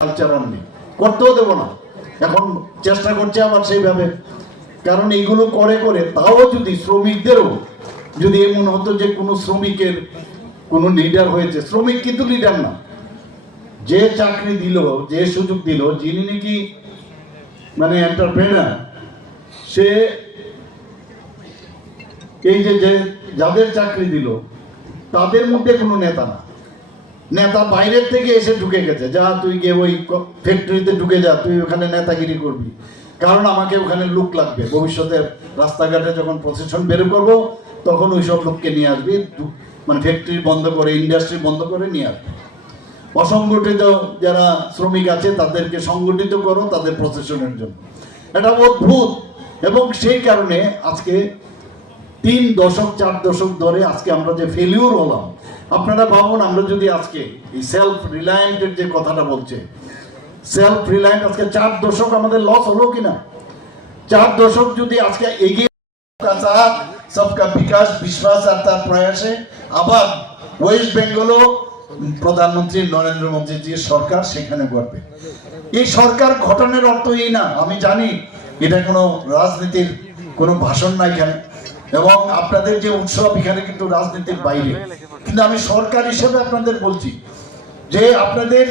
Culture only করতেও দেবো না। এখন চেষ্টা করছে আবার সেইভাবে। কারণ এইগুলো করে করে তাও যদি শ্রমিকদেরও যদি এমন হতো যে কোনো শ্রমিকের কোনো লিডার হয়েছে, শ্রমিক কিন্তু লিডার না। যে চাকরি দিল, যে সুযোগ দিল, যিনি নাকি মানে এন্টারপ্রেনার সে এই যে যাদের চাকরি দিল, তাদের মধ্যে কোনো নেতা না। নেতা বাইরের থেকে এসে ঢুকে গেছে। যা, তুই গিয়ে ওই ফ্যাক্টরিতে ঢুকে যা, তুই ওখানে নেতাগিরি করবি। কারণ আমাকে ওখানে লুক লাগবে। ভবিষ্যতে রাস্তাঘাটে যখন প্রসেশন বের করব, তখন ওই সব লোককে নিয়ে আসবি মানে ফ্যাক্টরি বন্ধ করে ইন্ডাস্ট্রি বন্ধ করে নিয়ে আসবি। অসংগঠিত যারা শ্রমিক আছে, তাদেরকে সংগঠিত করো তাদের প্রসেশনের জন্য। এটা অদ্ভুত। এবং সেই কারণে আজকে তিন দশক, চার দশক ধরে আজকে আমরা যে ফেলিউর হলাম, আপনারা ভাবুন আমরা যদি আজকে এই সেলফ রিলায়েন্টের যে কথাটা বলছে সেলফ রিলায়েন্ট আজকে চার দশক আমাদের লস হলো কিনা? চার দশক যদি আজকে এগিয়ে সবকা বিকাশ, বিশ্বাস আর তার প্রয়াসে, আবার ওয়েস্ট বেঙ্গলও প্রধানমন্ত্রী নরেন্দ্র মোদীর যে সরকার সেখানে গড়বে এই সরকার ঘটনের অর্থ এই না, আমি জানি এটা কোনো রাজনীতির কোনো ভাষণ না এখানে। এবং আপনাদের যে উৎসব, এখানে কিন্তু রাজনীতির বাইরে। কিন্তু আমি সরকার হিসেবে আপনাদের বলছি যে আপনাদের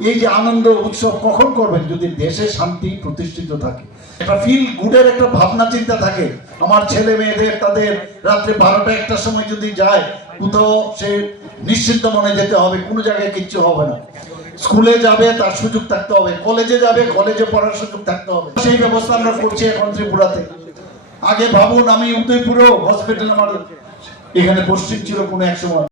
এই যে আনন্দ উৎসব কখন করবেন? যদি দেশে শান্তি প্রতিষ্ঠিত থাকে। একটা ফিল গুডের একটা ভাবনা, চিন্তা থাকে। আমার ছেলে মেয়েদের, তাদের রাত্রে বারোটা একটার সময় যদি যায়, কোথাও সে নিশ্চিন্ত মনে যেতে হবে, কোনো জায়গায় কিচ্ছু হবে না। স্কুলে যাবে, তার সুযোগ থাকতে হবে। কলেজে যাবে, কলেজে পড়ার সুযোগ থাকতে হবে। সেই ব্যবস্থা আমরা করছি এখন ত্রিপুরাতে। আগে ভাবুন আমি উদয়পুরেও হসপিটাল আমার এখানে পশ্চিম ছিল কোনো এক সময়।